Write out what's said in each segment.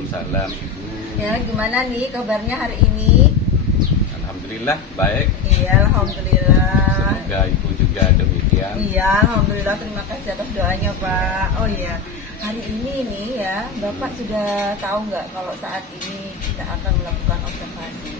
Waalaikumsalam Ibu. Ya, gimana nih kabarnya hari ini? Alhamdulillah baik. Iya, alhamdulillah. Semoga Ibu juga demikian. Iya, alhamdulillah. Terima kasih atas doanya, Pak. Oh iya, hari ini nih ya, Bapak sudah tahu nggak kalau saat ini kita akan melakukan observasi?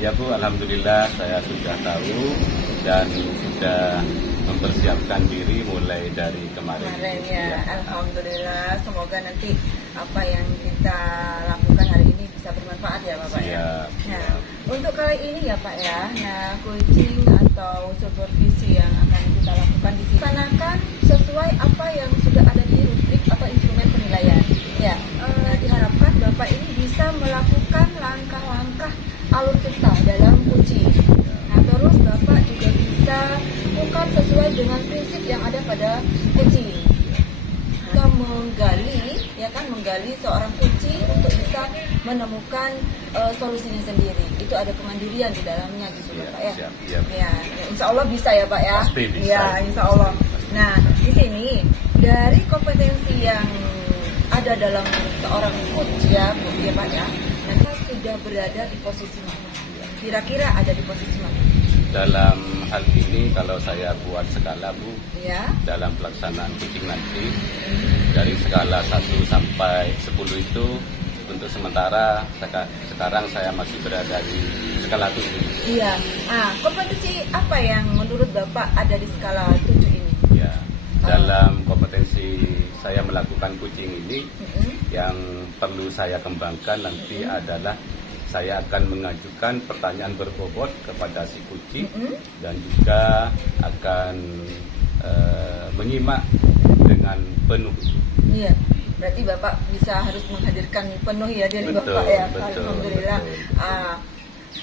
Ya Bu, alhamdulillah saya sudah tahu dan sudah mempersiapkan diri mulai dari kemarin. Ya, alhamdulillah. Semoga nanti apa yang kita lakukan hari ini bisa bermanfaat ya Bapak ya. Nah, untuk kali ini ya Pak ya, nah coaching atau supervisi yang akan kita lakukan di sini laksanakan sesuai apa yang sudah ada di rubrik atau instrumen penilaian. Ya, diharapkan Bapak ini bisa melakukan langkah-langkah alur kita dalam coaching. Nah, terus Bapak juga bisa bukan sesuai dengan prinsip yang ada pada coaching. Kita menggali seorang coaching untuk bisa menemukan solusinya sendiri. Itu ada kemandirian di dalamnya gitu Bapak ya. Ya, insya Allah bisa ya Pak ya. Pasti bisa. Ya, insya Allah. Nah, di sini dari kompetensi yang ada dalam seorang coach ya, Bu ya Pak ya. Nanti sudah berada di posisi mana? Kira-kira ada di posisi mana? Dalam hal ini kalau saya buat skala Bu, Ya. dalam pelaksanaan coaching nanti dari skala 1 sampai 10 itu untuk sementara sekarang saya masih berada di skala 7. Iya. Kompetensi apa yang menurut Bapak ada di skala 7 ini? Ya. Dalam kompetensi saya melakukan coaching ini yang perlu saya kembangkan nanti adalah saya akan mengajukan pertanyaan berbobot kepada si coaching dan juga akan menyimak dengan penuh. Iya. Berarti Bapak bisa harus menghadirkan penuh ya dari Bapak ya. Alhamdulillah.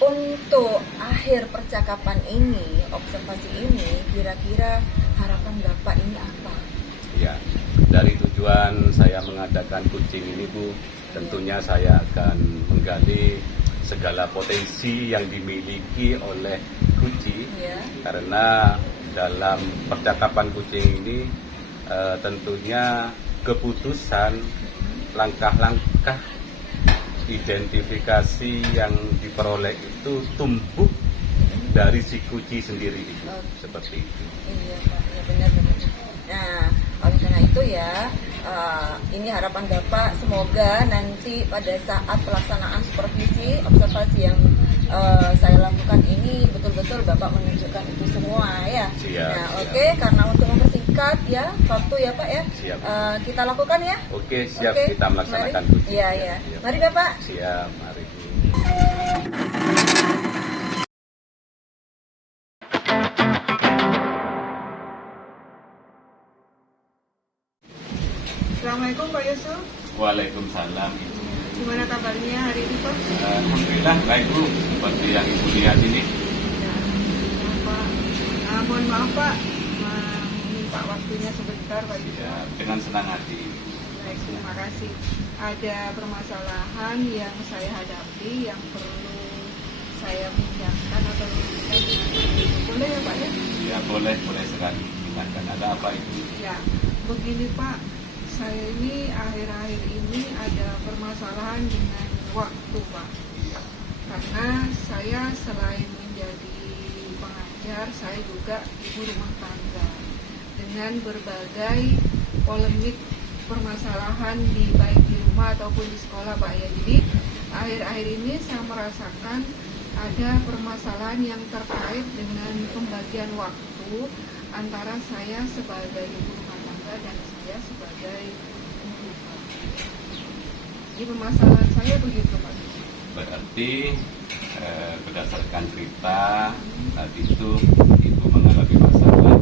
Untuk akhir percakapan ini, observasi ini, kira-kira harapan Bapak ini apa? Ya, dari tujuan saya mengadakan coaching ini Bu, tentunya saya akan menggali segala potensi yang dimiliki oleh coaching, karena dalam percakapan coaching ini tentunya keputusan langkah-langkah identifikasi yang diperoleh itu tumbuh dari si coaching sendiri itu, seperti itu. Iya Pak, ya benar-benar. Nah, oleh karena itu ya, ini harapan Bapak semoga nanti pada saat pelaksanaan supervisi, observasi yang saya lakukan ini betul-betul Bapak menunjukkan itu semua ya. Nah, oke, karena untuk mempersingkat ya waktu ya Pak ya, kita lakukan ya. Oke, siap. Kita melaksanakan coaching. Iya. Mari Bapak. Siap, mari. Assalamualaikum Pak Yusuf. Waalaikumsalam. Gimana kabarnya hari ini Pak? Alhamdulillah baik Bu, seperti yang Ibu lihat ini. Ya, Pak. Mohon maaf Pak, meminta waktunya sebentar Pak Yusuf. Ya, dengan senang hati. Baik, terima kasih. Ada permasalahan yang saya hadapi yang perlu saya pinjamkan atau berikan dengan Pak Yusuf. Boleh ya Pak ya? Ya boleh sekali. Silakan, ada apa itu? Ya, begini Pak. Saya ini akhir-akhir ini ada permasalahan dengan waktu Pak. Karena saya selain menjadi pengajar, saya juga ibu rumah tangga dengan berbagai polemik permasalahan baik di rumah ataupun di sekolah Pak ya. Jadi akhir-akhir ini saya merasakan ada permasalahan yang terkait dengan pembagian waktu antara saya sebagai ibu rumah tangga dan saya sebagai ibu. Jadi permasalahan saya begitu Pak. Berarti berdasarkan cerita tadi itu Ibu mengalami masalah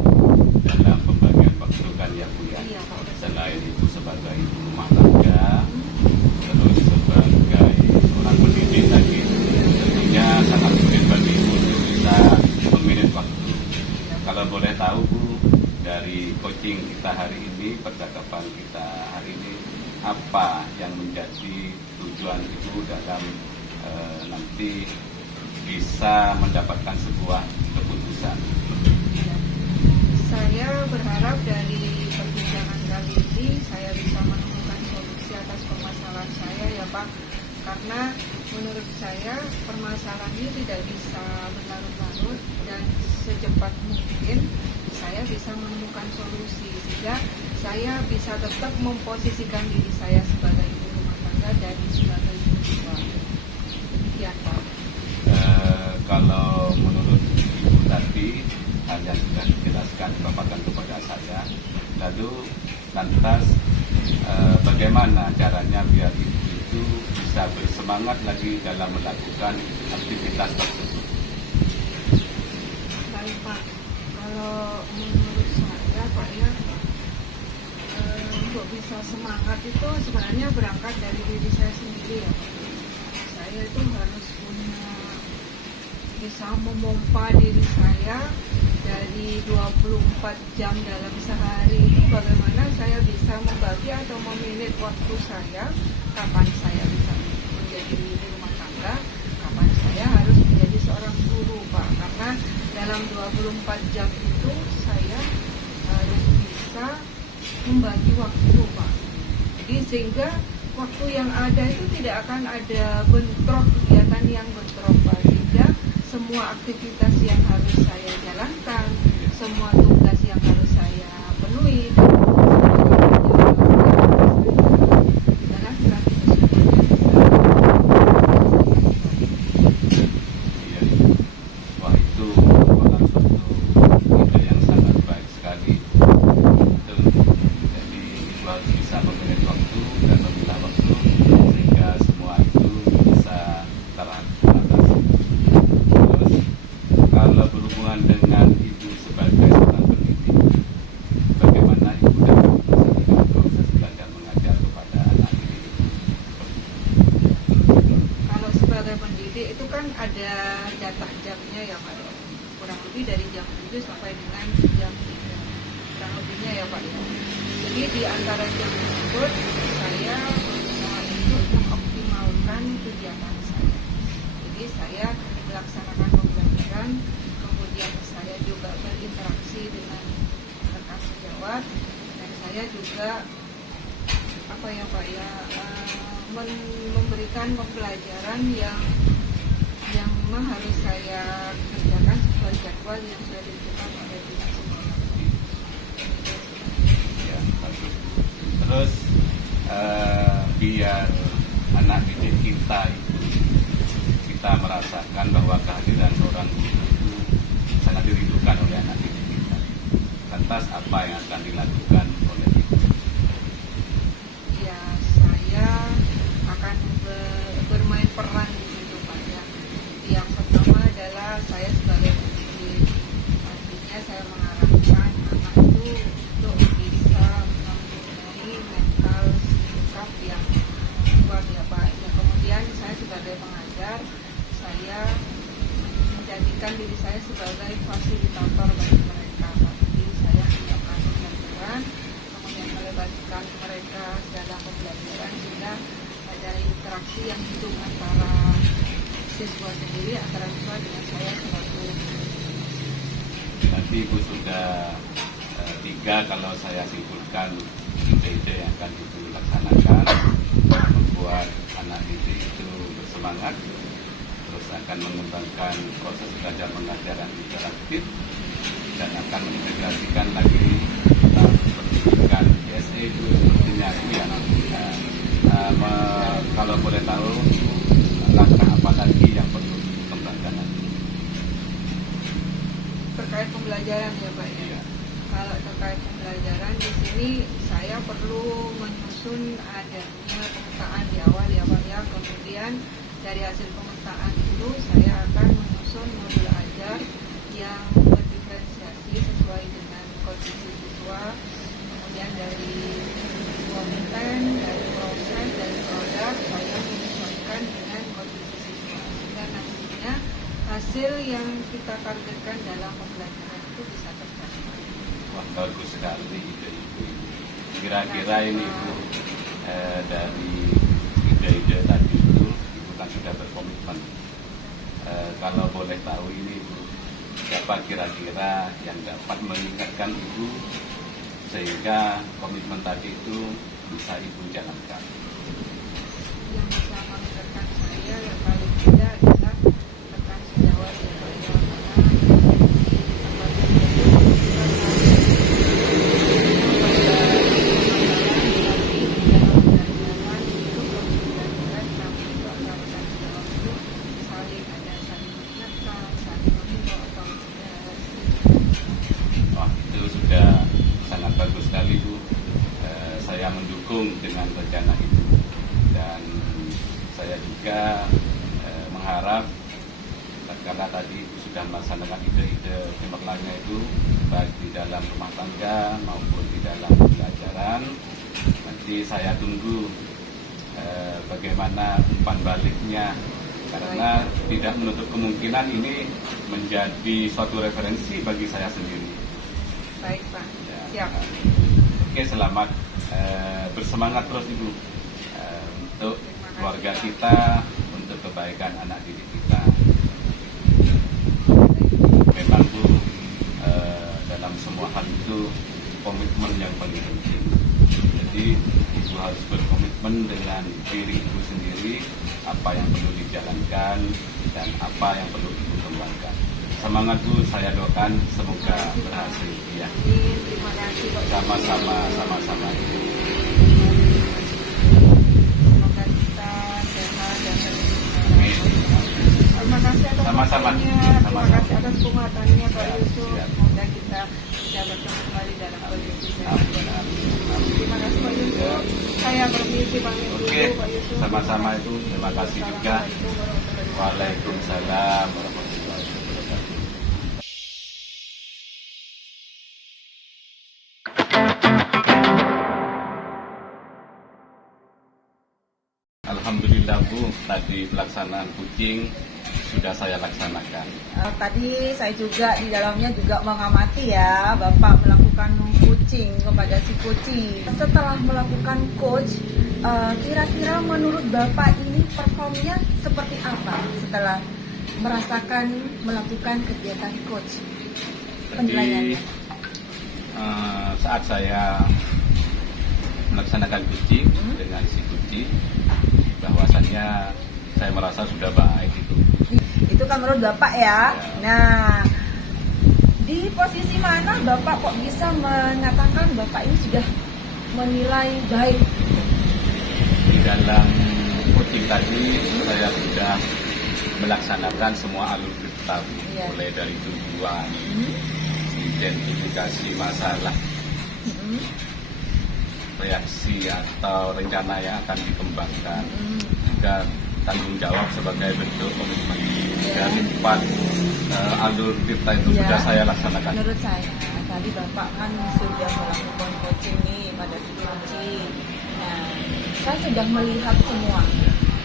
dalam pembagian waktu kan ya Bu ya. Iya, Pak. Selain itu sebagai ibu rumah tangga, terus sebagai seorang pendidik tadi, tentunya sangat sulit bagi Ibu untuk bisa memanage waktu. Kalau boleh tahu Bu, dari coaching kita hari ini, percakapan kita hari ini, apa yang menjadi tujuan Ibu dalam nanti bisa mendapatkan sebuah keputusan? Saya berharap dari perbincangan kali ini saya bisa menemukan solusi atas permasalahan ini tidak bisa berlarut-larut dan secepat mungkin saya bisa menemukan solusi sehingga saya bisa tetap memposisikan diri saya sebagai ibu rumah tangga dan sebagai ibu tua. Demikian Pak. Kalau menurut Ibu tadi hal yang sudah dijelaskan dipaparkan kepada saya, lalu lantas bagaimana caranya biar ibu itu bisa bersemangat lagi dalam melakukan aktivitas tersebut? Baik Pak, kalau menurut saya Pak ya, untuk bisa semangat itu sebenarnya berangkat dari diri saya sendiri ya Pak. Saya itu harus bisa memompa diri saya dari 24 jam dalam sehari itu bagaimana saya bisa membagi atau memanage waktu saya, kapan saya bisa menjadi ibu rumah tangga, kapan saya harus menjadi seorang guru Pak, karena dalam 24 jam itu saya harus bisa membagi waktu Pak. Jadi sehingga waktu yang ada itu tidak akan ada bentrok, kegiatan yang bentrok Pak, sehingga semua aktivitas yang harus saya jalankan, semua tugas yang harus saya penuhi, dalam strategi semuanya bisa. Iya. Wah, itu merupakan suatu ide yang sangat baik sekali. Betul. Jadi ibu harus bisa memanage waktu dan memilah waktu sehingga semua itu bisa teratasi. Terus kalau berhubungan dengan ibu sebagai seorang pendidik, bagaimana ibu dapat menyelesaikan proses belajar mengajar kepada anak didik? Kalau sebagai pendidik itu kan ada jatah jamnya ya Pak, kurang lebih dari jam 7 sampai dengan jam 3, kurang lebihnya ya Pak ya. Jadi di antara jam tersebut saya berusaha untuk mengoptimalkan kegiatan saya. Jadi saya melaksanakan pembelajaran, kemudian saya juga berinteraksi dengan rekan sejawat, dan saya juga apa ya Pak ya, memberikan pembelajaran yang memang harus saya kerjakan sesuai jadwal yang sudah ditentukan oleh pihak sekolah. Ya, bagus. Terus biar anak didik kita itu kita merasakan bahwa kehadiran orang guru itu sangat dirindukan oleh anak didik kita. Lantas apa yang akan dilakukan oleh ibu? Ya, saya akan bermain peran di situ Pak ya. Yang pertama adalah saya sebagai pendidik, artinya saya mengarahkan anak itu untuk bisa mempunyai mental sikap yang kuat ya Pak. Ya, kemudian saya sebagai pengajar, saya menjadikan diri saya sebagai fasilitator bagi mereka Pak. Jadi saya menyiapkan pembelajaran, kemudian melibatkan mereka dalam pembelajaran sehingga ada interaksi yang hidup antara siswa sendiri, antara siswa dengan saya selaku. Nanti ibu sudah 3 kalau saya simpulkan ide-ide yang akan ibu laksanakan, membuat anak didik itu bersemangat, terus akan mengembangkan proses belajar mengajar yang interaktif, dan akan mengintegrasikan lagi pendidikan ISE itu sepertinya itu ya. Kalau boleh tahu langkah apa lagi yang perlu dikembangkan lagi? Terkait pembelajaran ya Pak ya. Iya. Kalau terkait pembelajaran di sini saya perlu menyusun adanya pemetaan di awal ya Pak ya. Kemudian dari hasil pemetaan itu saya akan menyusun modul ajar yang berdiferensiasi sesuai dengan kondisi siswa. Kemudian dari konten, dari proses, dari produk saya menyesuaikan dengan kondisi siswa sehingga nantinya hasil yang kita targetkan dalam pembelajaran itu bisa tercapai. Wah, bagus sekali ide ibu. Kira-kira ini ibu dari ide-ide tadi itu ibu kan sudah berkomitmen. Kalau boleh tahu ini ibu, siapa kira-kira yang dapat mengingatkan ibu sehingga komitmen tadi itu bisa ibu jalankan? Yang bisa mengingatkan saya yang paling tidak adalah rekan rencana itu. Dan saya juga mengharap karena tadi sudah melaksanakan ide-ide cemerlangnya itu baik di dalam rumah tangga maupun di dalam pelajaran. Nanti saya tunggu bagaimana umpan baliknya, karena tidak menutup kemungkinan ini menjadi suatu referensi bagi saya sendiri. Baik Pak, Ya. siap. Oke, selamat bersemangat terus Ibu untuk keluarga kita, untuk kebaikan anak didik kita. Memang Bu, dalam semua hal itu komitmen yang paling penting. Jadi Ibu harus berkomitmen dengan diri Ibu sendiri, apa yang perlu dijalankan dan apa yang perlu Ibu kembangkan. Semangat Bu, saya doakan semoga berhasil. Ya. Terima kasih Pak. Sama-sama. Semoga kita sehat dan Amin. terima kasih atas Sama-sama. waktunya, terima Sama-sama. kasih atas penguatannya Pak Ya, Yusuf. siap. Semoga kita bisa bertemu kembali dalam kondisi sehat. Amin. Terima kasih Pak Yusuf. Saya permisi pamit dulu Oke, Pak Yusuf. sama-sama itu. Terima kasih juga. Assalamualaikum warahmatullahi wabarakatuh. Waalaikumsalam warahmatullahi wabarakatuh. Alhamdulillah Bu, tadi pelaksanaan kucing sudah saya laksanakan. Tadi saya juga di dalamnya juga mengamati ya, Bapak melakukan coaching kepada si kucing. Setelah melakukan coach, kira-kira menurut Bapak ini performnya seperti apa setelah merasakan melakukan kegiatan coach? Jadi Penilaiannya. Saat saya melaksanakan kucing dengan si kucing, bahwasannya saya merasa sudah baik itu. Itu kan menurut Bapak ya. Nah, di posisi mana Bapak kok bisa mengatakan Bapak ini sudah menilai baik? Di dalam kucing tadi saya sudah melaksanakan semua alur vital, Iya. mulai dari tujuan, identifikasi masalah, reaksi atau rencana yang akan dikembangkan, juga tanggung jawab sebagai bentuk komitmen. Dari 4 alur vital itu Ya. sudah saya laksanakan. Menurut saya, tadi Bapak kan sudah melakukan coaching nih pada si coaching. Nah, saya sudah melihat semua.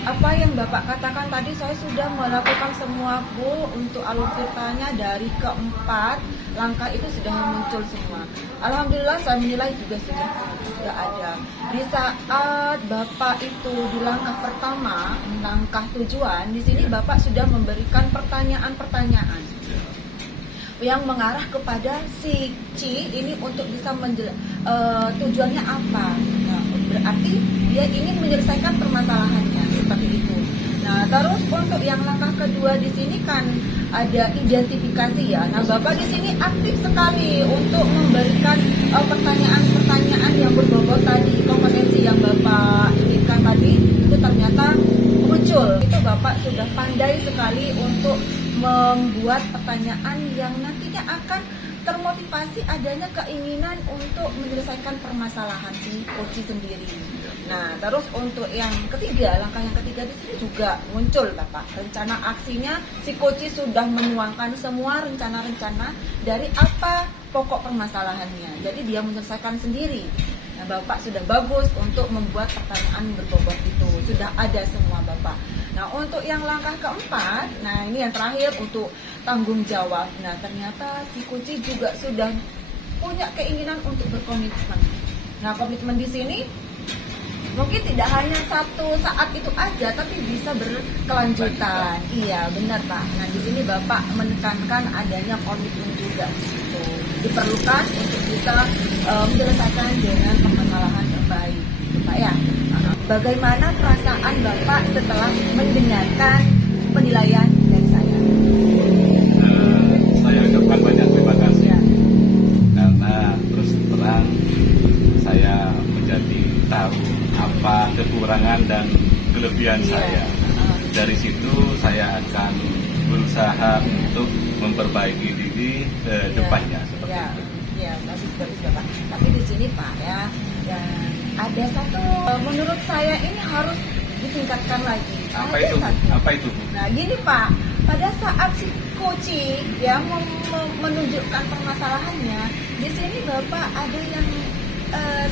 Apa yang Bapak katakan tadi, saya sudah melakukan semua Bu, untuk alur ceritanya dari keempat langkah itu sudah muncul semua. Alhamdulillah saya menilai juga sudah ada. Di saat Bapak itu di langkah pertama, langkah tujuan, di sini Bapak sudah memberikan pertanyaan-pertanyaan yang mengarah kepada si Ci ini untuk bisa tujuannya apa. Nah, berarti dia ingin menyelesaikan permasalahannya seperti itu. Nah, terus untuk yang langkah kedua di sini kan ada identifikasi ya. Nah, Bapak di sini aktif sekali untuk memberikan pertanyaan-pertanyaan yang berbobot tadi, kompetensi yang Bapak inginkan tadi itu ternyata muncul. Itu Bapak sudah pandai sekali untuk membuat pertanyaan yang nantinya akan termotivasi adanya keinginan untuk menyelesaikan permasalahan si coach sendiri. Nah, terus untuk yang ketiga, langkah yang ketiga di sini juga muncul Bapak. Rencana aksinya si coach sudah menuangkan semua rencana-rencana dari apa pokok permasalahannya. Jadi dia menyelesaikan sendiri. Nah, Bapak sudah bagus untuk membuat pertanyaan berbobot itu. Sudah ada semua Bapak. Nah, untuk yang langkah keempat, nah ini yang terakhir untuk tanggung jawab. Nah, ternyata si Kuci juga sudah punya keinginan untuk berkomitmen. Nah, komitmen di sini mungkin tidak hanya satu saat itu aja, tapi bisa berkelanjutan. Iya, benar Pak. Nah, di sini Bapak menekankan adanya komitmen juga. Gitu. Diperlukan untuk bisa menyelesaikan dengan permasalahan yang baik, Pak ya. Bagaimana perasaan Bapak setelah mendengarkan penilaian dari saya? Saya ucapkan banyak terima kasih Ya. karena terus terang saya menjadi tahu apa kekurangan dan kelebihan Iya. saya. Dari situ saya akan berusaha untuk memperbaiki diri ke depannya seperti Ya, itu. ya, masih bagus Bapak. Tapi di sini Pak ya, dan ada satu menurut saya ini harus ditingkatkan lagi. Apa Ada itu? satu. Apa itu, Bu? Nah gini Pak, pada saat si coaching ya menunjukkan permasalahannya, di sini Bapak ada yang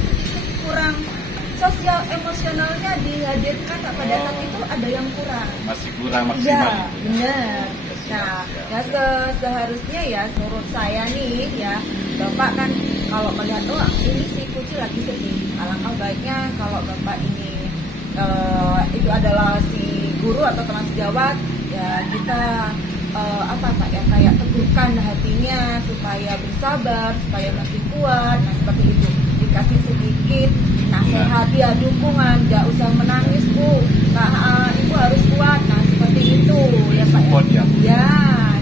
sedikit kurang sosial emosionalnya dihadirkan pada saat itu ada yang kurang. Masih kurang maksimal Iya, itu. benar. Nah, ya seharusnya ya menurut saya nih ya, Bapak kan kalau melihat ini si kucing lagi sedih, alangkah baiknya kalau Bapak ini itu adalah si guru atau teman sejawat, ya kita apa Pak ya kayak teguhkan hatinya supaya bersabar, supaya masih kuat. Nah seperti itu dikasih sedikit nasihat ya, dukungan, nggak usah menangis Bu, Ibu harus kuat. Nah seperti itu ya Pak Support ya. ya, Bu. Ya,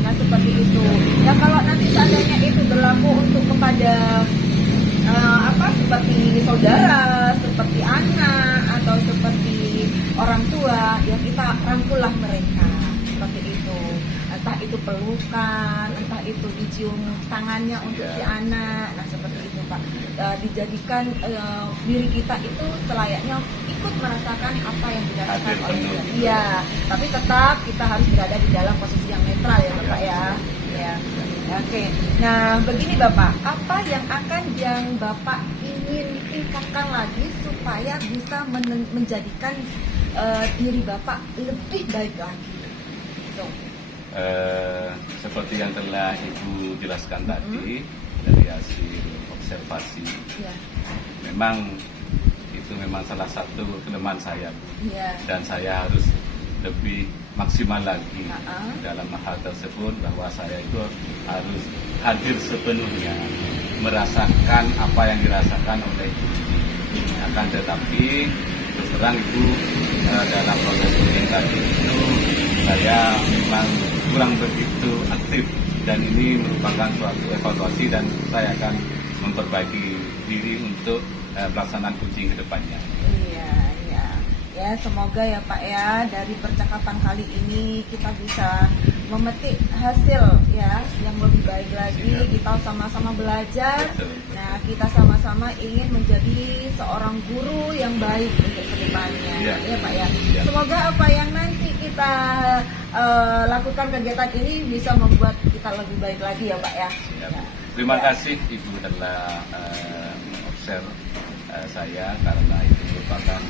nah seperti itu. Ya kalau nanti seandainya itu berlaku untuk kepada seperti saudara, seperti anak atau seperti orang tua, ya kita rangkullah mereka seperti itu. Entah itu pelukan, entah itu dicium tangannya untuk si anak. Nah seperti itu Pak. Dijadikan diri kita itu selayaknya ikut merasakan apa yang dirasakan oleh dia. Iya, tapi tetap kita harus berada di dalam posisi yang netral ya Bapak ya. Ya. Oke. Nah, begini Bapak, apa yang Bapak ingin tingkatkan lagi supaya bisa menjadikan diri Bapak lebih baik lagi? Gitu. Seperti yang telah Ibu jelaskan tadi dari hasil observasi, Ya. memang itu memang salah satu kelemahan saya, Bu. Ya. Dan saya harus lebih maksimal lagi Uh-uh. dalam hal tersebut, bahwa saya itu harus hadir sepenuhnya merasakan apa yang dirasakan oleh Ibu. Akan tetapi terus terang Ibu, dalam proses coaching tadi itu saya memang kurang begitu aktif, dan ini merupakan suatu evaluasi dan saya akan memperbaiki diri untuk pelaksanaan coaching ke depannya. Iya, iya. Ya, semoga ya Pak ya dari percakapan kali ini kita bisa memetik hasil ya yang lebih baik lagi. Kita sama-sama belajar. Betul. Nah, kita sama-sama ingin menjadi seorang guru yang baik untuk kedepannya. Iya. Ya Pak ya. Iya. Semoga apa yang nanti kita lakukan kegiatan ini bisa membuat kita lebih baik lagi ya Pak ya. Siap. Ya. Terima Ya. kasih Ibu telah mengobserv saya, karena itu merupakan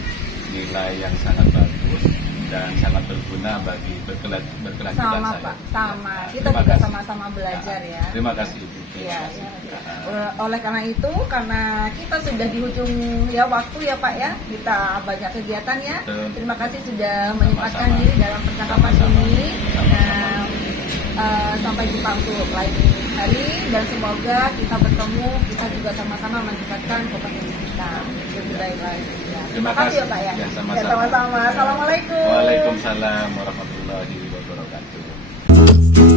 nilai yang sangat bagus dan sangat berguna bagi berkelanjutan Sama saya. Pak, sama. Ya, Kita terima juga kasih. sama-sama belajar ya. Terima kasih Ibu. Iya, oleh karena itu, karena kita sudah di ujung ya waktu ya Pak ya, kita banyak kegiatan ya. Betul. Terima kasih sudah menyempatkan Sama-sama. diri dalam percakapan Sama-sama. ini. Sama-sama. Nah, sampai jumpa untuk lain hari, dan semoga kita bertemu, kita juga sama-sama meningkatkan kompetensi kita lebih baik lagi. Ya. Terima kasih ya Pak ya. Ya, Ya, sama-sama. sama-sama. Ya. Assalamualaikum. Waalaikumsalam warahmatullahi wabarakatuh.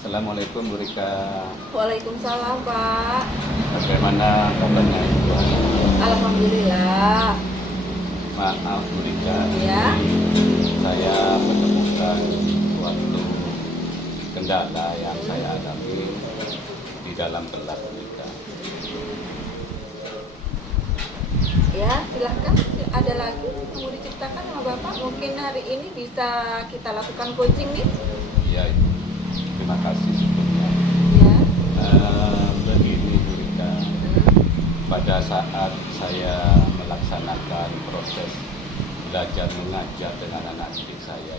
Assalamualaikum Bu Rika. Waalaikumsalam Pak. Bagaimana kabarnya Ibu? Alhamdulillah. Maaf Bu Rika, Ya. saya menemukan suatu kendala yang saya alami di dalam kelas Bu Rika. Ya, silahkan. Ada lagi yang mau diceritakan sama Bapak? Mungkin hari ini bisa kita lakukan coaching nih. Ya Ibu, terima kasih sebelumnya. Ya. Begini Bu Rika, pada saat saya melaksanakan proses belajar mengajar dengan anak didik saya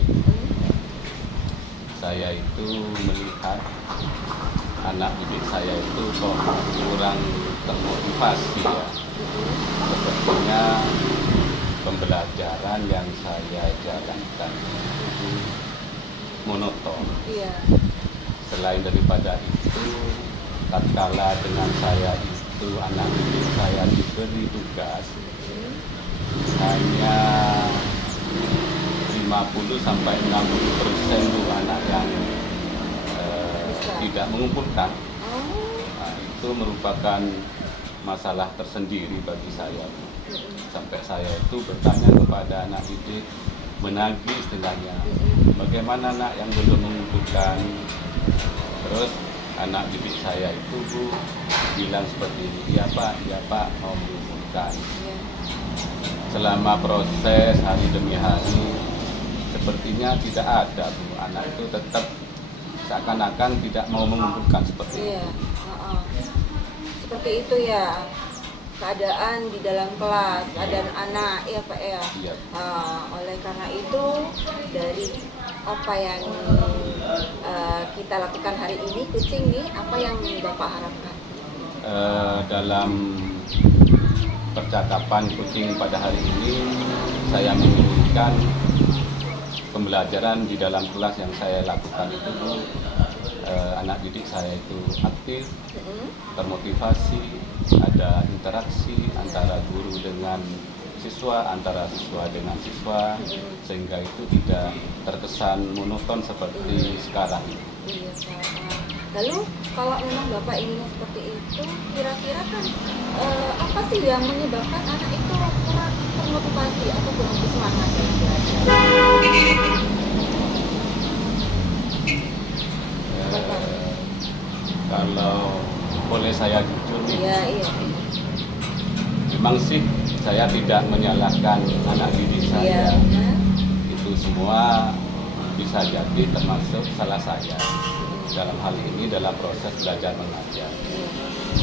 itu melihat anak didik saya itu kok kurang termotivasi ya. Sepertinya pembelajaran yang saya jalankan itu monoton. Iya. Selain daripada itu, tatkala dengan saya itu anak didik saya diberi tugas hanya 50 sampai 60% itu anak yang tidak mengumpulkan. Nah, itu merupakan masalah tersendiri bagi saya. Sampai saya itu bertanya kepada anak didik, menagih istilahnya, bagaimana anak yang belum mengumpulkan. Terus anak didik saya itu Bu bilang seperti ini, iya Pak mau mengumpulkan. Selama proses hari demi hari, sepertinya tidak ada Bu, anak itu tetap seakan-akan tidak mau mengumpulkan seperti itu. Seperti itu ya, keadaan di dalam kelas, keadaan anak ya Pak ya. Iya. Oleh karena itu, dari apa yang kita lakukan hari ini, Kucing nih, apa yang Bapak harapkan? Dalam percakapan Kucing pada hari ini, saya menginginkan pembelajaran di dalam kelas yang saya lakukan itu anak didik saya itu aktif, termotivasi, ada interaksi antara guru dengan siswa, antara siswa dengan siswa, sehingga itu tidak terkesan monoton seperti sekarang. Iya, lalu kalau memang Bapak ingin seperti itu, kira-kira kan apa sih yang menyebabkan anak itu kurang termotivasi atau kurang bersemangat dalam belajar? Kalau boleh saya jujur nih, Iya. memang sih saya tidak menyalahkan anak didik saya. Itu semua bisa jadi termasuk salah saya. Dalam hal ini dalam proses belajar mengajar.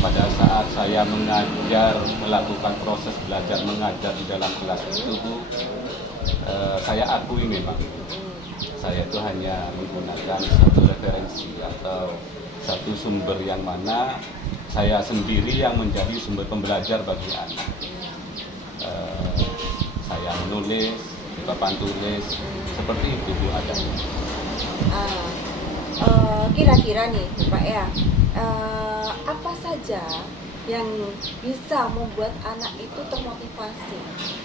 Pada saat saya mengajar, melakukan proses belajar mengajar di dalam kelas itu, Bu, saya akui memang saya itu hanya menggunakan satu referensi atau satu sumber yang mana saya sendiri yang menjadi sumber pembelajar bagi anak. Saya menulis di papan tulis seperti itu Bu adanya. Kira-kira nih Pak ya, apa saja yang bisa membuat anak itu termotivasi?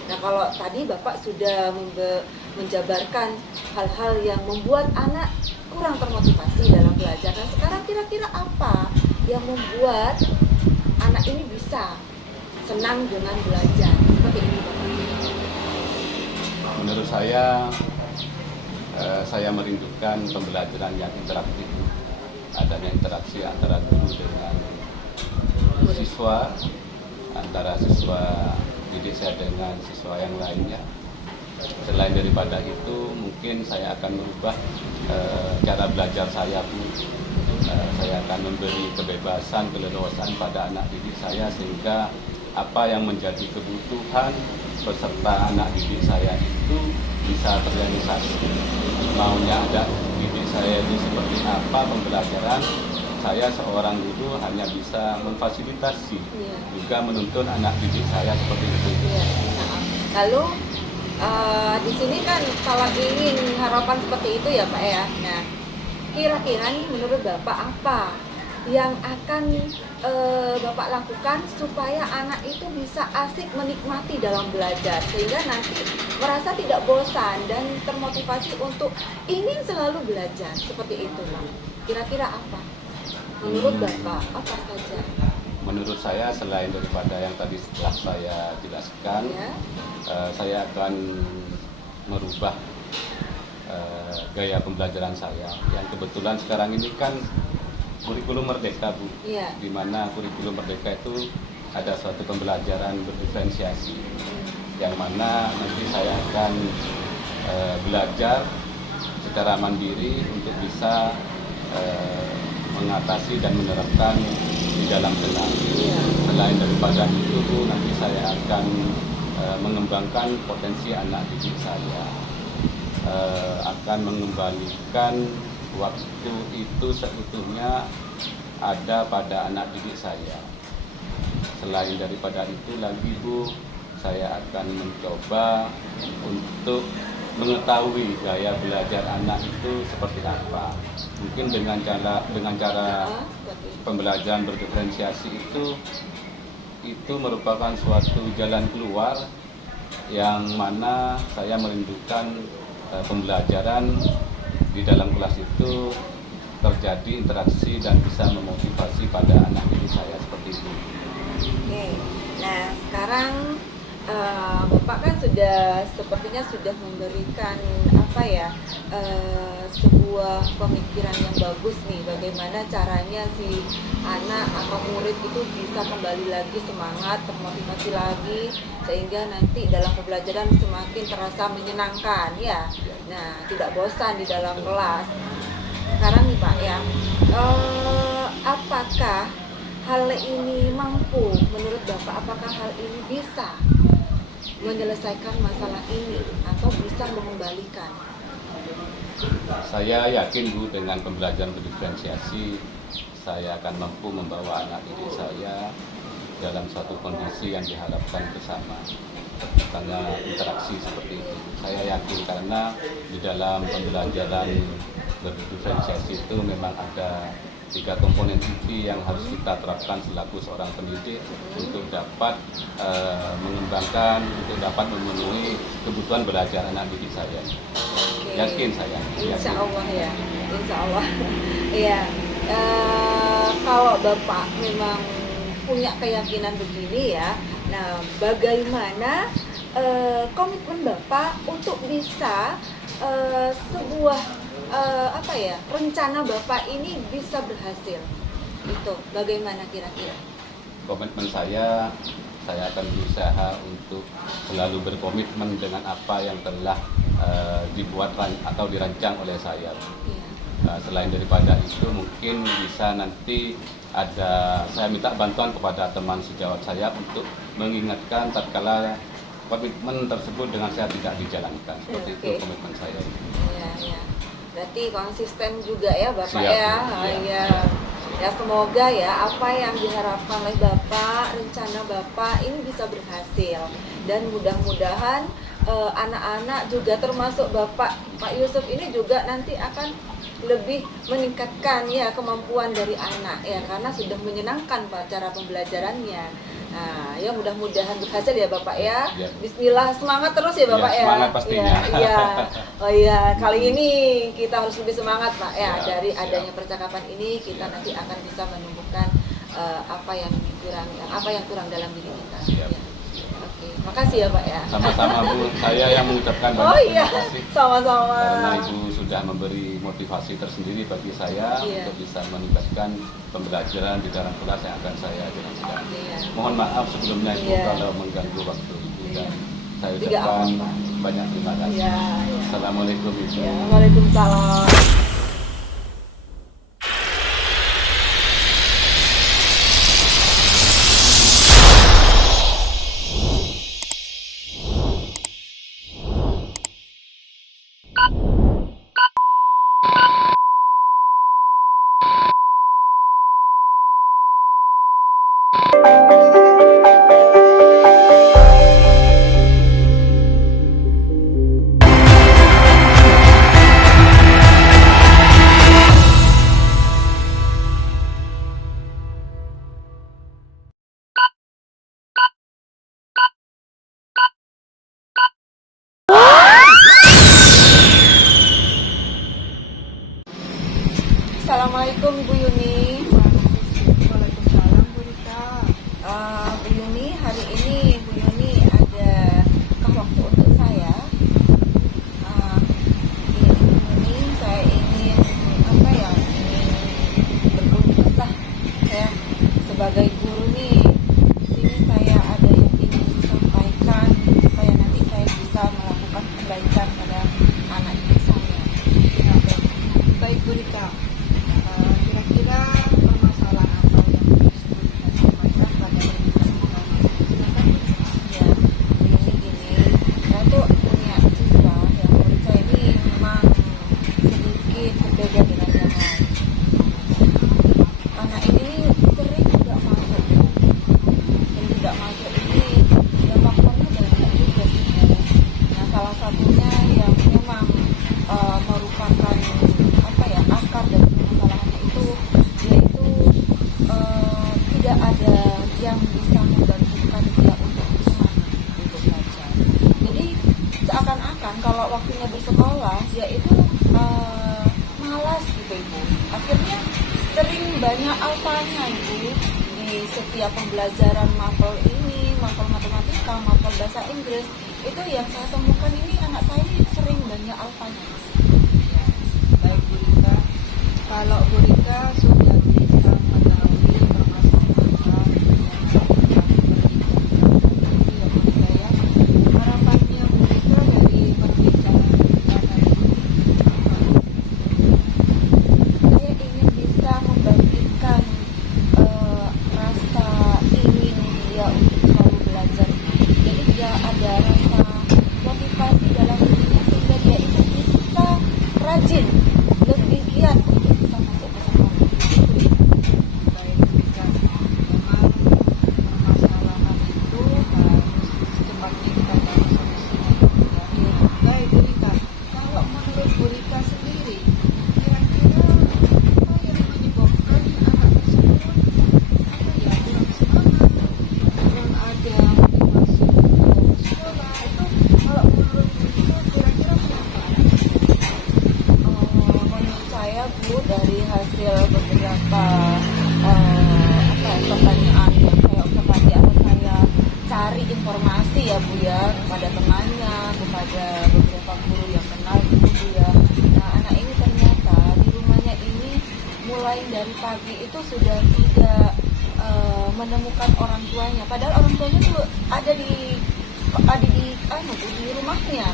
Nah, kalau tadi Bapak sudah menjabarkan hal-hal yang membuat anak kurang termotivasi dalam belajar. Nah, sekarang kira-kira apa yang membuat anak ini bisa senang dengan belajar? Seperti ini Bapak. Menurut saya merindukan pembelajaran yang interaktif. Adanya interaksi antara guru dengan siswa, antara siswa didik saya dengan siswa yang lainnya. Selain daripada itu, mungkin saya akan merubah cara belajar saya, Bu. Saya akan memberi kebebasan, keleluasan pada anak didik saya sehingga apa yang menjadi kebutuhan peserta anak didik saya itu bisa terrealisasi. Maunya ada didik saya ini seperti apa pembelajaran, saya seorang guru hanya bisa memfasilitasi, juga menuntun anak didik saya seperti itu. Lalu di sini kan kalau ingin harapan seperti itu ya Pak ya. Nah, kira-kira nih menurut Bapak apa yang akan Bapak lakukan supaya anak itu bisa asik menikmati dalam belajar sehingga nanti merasa tidak bosan dan termotivasi untuk ingin selalu belajar seperti itu Pak. Kira-kira apa? Menurut Bapak apa saja? Menurut saya selain daripada yang tadi setelah saya jelaskan, saya akan merubah gaya pembelajaran saya. Yang kebetulan sekarang ini kan kurikulum merdeka, Bu, di mana kurikulum merdeka itu ada suatu pembelajaran berdiferensiasi, yang mana nanti saya akan belajar secara mandiri untuk bisa mengatasi dan menerapkan di dalam kelas. Selain daripada itu, Bu, nanti saya akan mengembangkan potensi anak didik saya, akan mengembalikan waktu itu seutuhnya ada pada anak didik saya. Selain daripada itu lagi, Bu, saya akan mencoba untuk mengetahui gaya belajar anak itu seperti apa. Mungkin dengan cara pembelajaran berdiferensiasi itu merupakan suatu jalan keluar yang mana saya merindukan pembelajaran di dalam kelas itu terjadi interaksi dan bisa memotivasi pada anak didik saya seperti itu. Oke, nah sekarang Bapak kan sepertinya sudah memberikan sebuah pemikiran yang bagus nih, bagaimana caranya si anak atau murid itu bisa kembali lagi semangat, termotivasi lagi, sehingga nanti dalam pembelajaran semakin terasa menyenangkan ya. Nah, tidak bosan di dalam kelas. Sekarang nih Pak ya, apakah hal ini mampu menurut Bapak, apakah hal ini bisa menyelesaikan masalah ini atau bisa mengembalikan? Saya yakin Bu, dengan pembelajaran berdiferensiasi saya akan mampu membawa anak didik saya dalam suatu kondisi yang diharapkan bersama, karena interaksi seperti itu. Saya yakin karena di dalam pembelajaran berdiferensiasi itu memang ada 3 komponen inti yang harus kita terapkan selaku seorang pendidik untuk dapat mengembangkan, untuk dapat memenuhi kebutuhan belajar anak didik saya. Oke. Yakin saya. Insya Allah ya, Insya Allah. Iya. Kalau Bapak memang punya keyakinan begini ya, nah bagaimana komitmen Bapak untuk bisa sebuah rencana Bapak ini bisa berhasil? Itu bagaimana kira-kira? Komitmen saya akan berusaha untuk selalu berkomitmen dengan apa yang telah dibuat atau dirancang oleh saya. Iya. Selain daripada itu, mungkin bisa nanti saya minta bantuan kepada teman sejawat saya untuk mengingatkan tatkala komitmen tersebut dengan saya tidak dijalankan. Seperti itu komitmen saya. Iya, iya. Berarti konsisten juga ya Bapak. Siap, ya. iya. Ya semoga ya apa yang diharapkan oleh Bapak, rencana Bapak ini bisa berhasil, dan mudah-mudahan anak-anak juga termasuk Bapak Pak Yusuf ini juga nanti akan lebih meningkatkan ya kemampuan dari anak ya, karena sudah menyenangkan Pak cara pembelajarannya. Nah, ya mudah-mudahan berhasil ya Bapak ya. Ya. Bismillah, semangat terus ya Bapak ya. Semangat pastinya. Iya. Oh iya, kali ini kita harus lebih semangat Pak ya. Siap, Dari siap. adanya percakapan ini kita nanti akan bisa menumbuhkan apa yang kurang dalam diri kita. Siap. Ya. Oke, makasih ya Pak ya. Sama-sama Bu, saya yang mengucapkan Oh banyak iya, terima kasih. sama-sama. Karena Ibu sudah memberi motivasi tersendiri bagi saya Iya. untuk bisa meningkatkan pembelajaran di dalam kelas yang akan saya jalankan. Iya. Mohon maaf sebelumnya Ibu Iya. kalau mengganggu waktu Ibu, dan saya Tidak ucapkan apa-apa. banyak terima kasih. Iya, iya. Assalamualaikum Ibu. Ya, Waalaikumsalam. Assalamualaikum Bu Yuni. Waalaikumsalam Bu Rika. Bu Yuni, hari ini Bu Yuni ada waktu untuk saya. Ini saya ingin berkeluh kesah ya sebagai guru nih. Di sini saya ada yang ingin disampaikan supaya nanti saya bisa melakukan perbaikan pada anak didik saya. Ya, baik Bu Rika. Kira-kira permasalahan apa yang bisa disampaikan pada silakan. Ya, gini, saya tuh punya siswa yang menurut saya ini memang sedikit berbeda dengan yang lain. Anak ini sering tidak masuk ini, ya faktornya banyak juga sebenarnya. Nah, salah satunya yang banyak alfanya Ibu. Di setiap pembelajaran mapel ini, mapel matematika, mapel bahasa Inggris, itu yang saya temukan ini anak saya ini sering banyak alfanya. Baik Bu Rika, kalau Bu Rika sudah bisa mengetahui permasalahan yang Bu Rika ya, harapannya Bu Rika dari pernikahan anak ini Saya ingin bisa membangkitkan rasa ingin dia untuk selalu belajar. Jadi dia ada rasa motivasi dalam dirinya sehingga dia itu bisa rajin, lebih giat untuk bisa masuk ke sekolah. baik Bu Rika, memang permasalahan itu harus secepatnya kita tahu solusinya ya Bu Rika. Baik Bu Rika, kalau menurut Bu Rika sendiri, kira-kira apa yang menyebabkan anak tersebut kurang semangat, kurang ada motivasi untuk sekolah itu, kalau menurut Bu Rika kira-kira kenapa? Menurut saya Bu, dari hasil beberapa pertanyaan yang saya observasi atau saya cari informasi ya Bu ya, kepada temannya, kepada beberapa guru yang kenal Bu ya. Nah, anak ini ternyata di rumahnya ini mulai dari pagi itu sudah tidak menemukan orang tuanya, padahal orang tuanya tuh ada di rumahnya,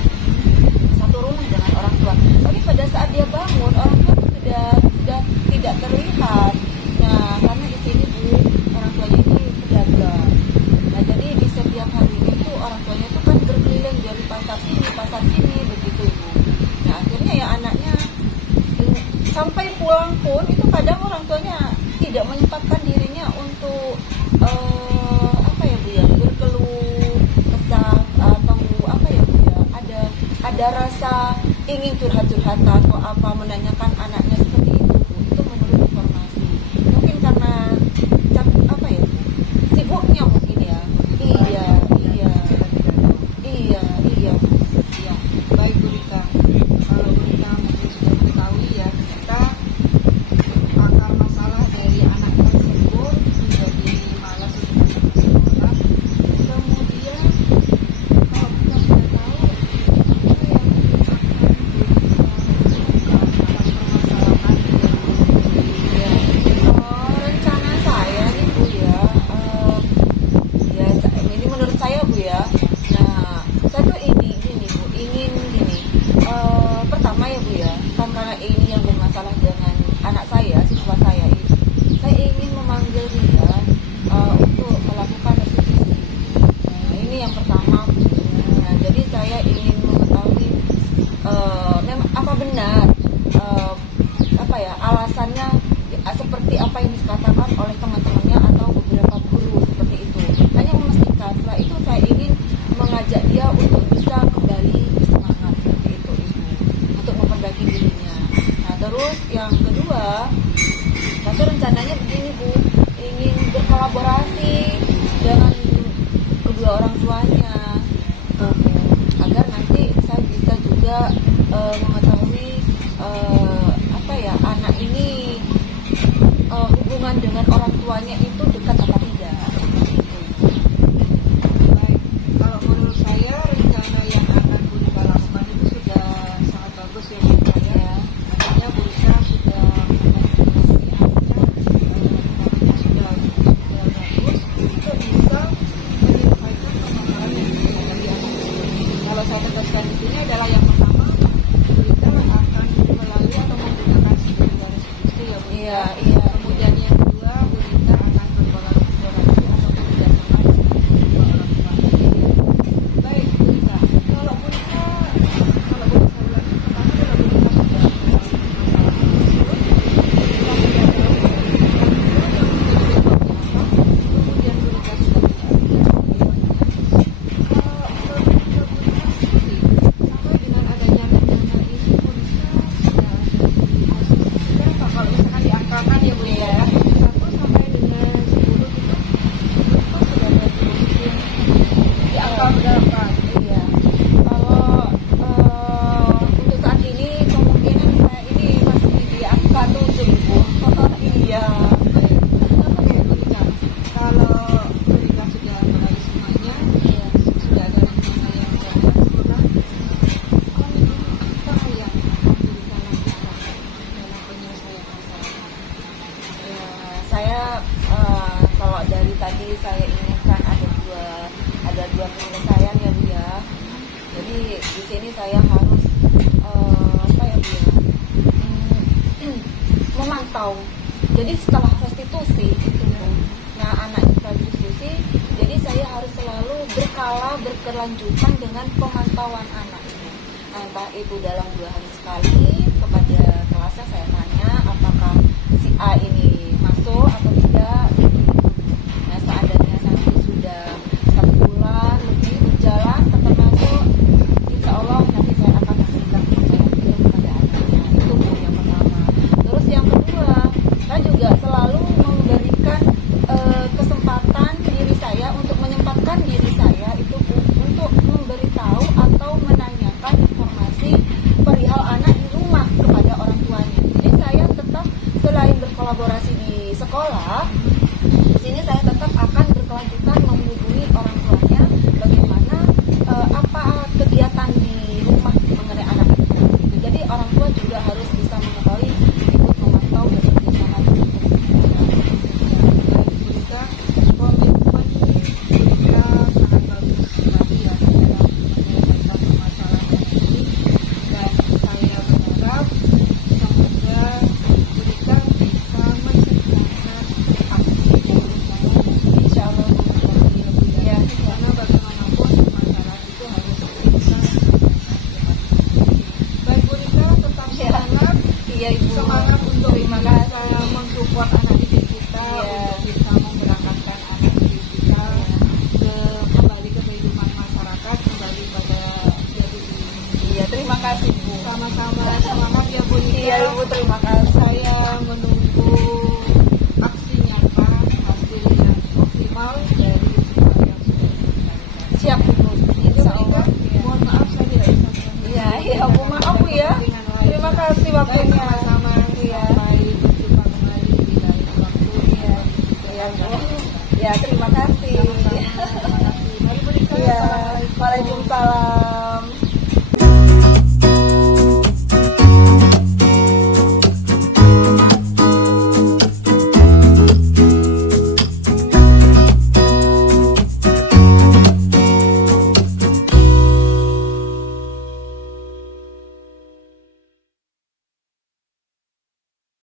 satu rumah dengan orang tua. Tapi pada saat dia bangun, orang tua itu sudah tidak terlihat. Nah, karena di sini Bu, orang tuanya ini pedagang. Nah, jadi di setiap harinya itu orang tuanya itu kan berkeliling dari pasar sini begitu Ibu. Nah, akhirnya ya anaknya sampai pulang pun itu kadang orang tuanya tidak menyempatkan dirinya untuk Bu ya, berkeluh kesah atau Bu ya, ada rasa ingin curhat-curhatan atau apa, menanyakan anaknya seperti itu Bu. Itu menurut informasi. Mungkin karena Bu, sibuknya mungkin ya. Iya. Ya, baik Bu Rika. Kalau Bu Rika mungkin sudah mengetahui ya, kita akar masalah dari anak tersebut menjadi malas untuk masuk ke sekolah. Kemudian kalau kita sudah tahu apa yang akan Bu Rika lakukan atas permasalahan yang Rencana saya nih Bu ya, ini menurut saya Bu ya. Nah, saya tuh gini Bu, ingin gini. Pertama ya Bu ya, kan karena ini yang bermasalah dengan anak saya, siswa saya itu, saya ingin memanggil dia untuk melakukan restitusi. Nah, ini yang pertama Bu. Nah, jadi saya ingin mengetahui memang apa benar alasannya seperti apa yang dikatakan oleh teman-temannya atau beberapa guru seperti itu. Hanya memastikan, setelah itu saya ingin mengajak dia untuk bisa kembali bersemangat seperti itu Ibu, untuk memperbaiki dirinya. Nah, terus yang kedua, nanti rencananya begini Bu, ingin berkolaborasi dengan kedua orang tuanya agar nanti saya bisa juga mengetahui anak ini hubungan dengan orang tuanya itu dekat apa tidak. baik. Kalau menurut saya rencana yang akan Bu Rika lakukan itu sudah sangat bagus ya Bu Rika ya. Artinya Bu Rika sudah sudah bagus untuk bisa menyelesaikan permasalahan yang dihadapi anak tersebut. Kalau saya tegaskan di sini adalah yang pertama, Bu Rika akan melalui atau menggunakan sistem restitusi ya Bu Rika. Iya. Kemudian yang kedua, Bu Rika akan berkolaborasi atau bekerjasama dengan kedua orang tua. Baik Bu Rika, kalau Bu Rika ulangi, pertama adalah Bu Rika sudah mengetahui masalah tersebut, Bu Rika sudah tahu yang menjadi penyebabnya apa, kemudian Bu Rika sudah bisa kalau menurut Bu Rika sendiri, sampai dengan adanya rencana ini Bu Rika sudah ada di posisi berapa kalau misalkan diangkakan tadi saya inginkan ada dua penyelesaian ya Bu ya. Jadi di sini saya harus apa ya Bu ya, memantau. Jadi setelah restitusi itu, nah anak prajurit, jadi saya harus selalu berkala berkelanjutan dengan pemantauan anak ini. Nah, entah itu dalam 2 hari sekali kepada kelasnya saya tanya apakah si A ini masuk atau tidak. Nah seandainya nanti sudah 1 bulan lebih berjalan tetap masuk, insya Allah nanti saya akan memberikan itu kepada anaknya. Itu Bu yang pertama. Terus yang kedua, saya juga selalu memberikan kesempatan diri saya untuk menyempatkan diri saya itu Bu, untuk memberitahu atau menanyakan informasi perihal anak di rumah kepada orang tuanya. Jadi saya tetap selain berkolaborasi di sekolah, di sini saya tetap akan berkelanjutan menghubungi orang tuanya bagaimana apa kegiatan di rumah mengenai anak itu. Jadi orang tua juga harus bisa mengetahui, ikut memantau dan bekerjasama dengan Kita komitmen kita sangat bagus sekali ya dalam menyelesaikan permasalahan ini, dan saya berharap semoga kita bisa menciptakan aksi bersama. insya Allah Ya, karena bagaimanapun masalah itu harus bisa diselesaikan. Baik Bu Rika, tetap Ya. semangat. Iya Ibu. Semangat untuk Terima bisa kasih. mensupport anak didik kita, Iya. untuk bisa memberangkatkan anak didik kita kembali ke kehidupan masyarakat, kembali pada jati diri. Iya terima kasih Bu. Sama-sama semangat ya Bu Rika. Iya Ibu terima kasih.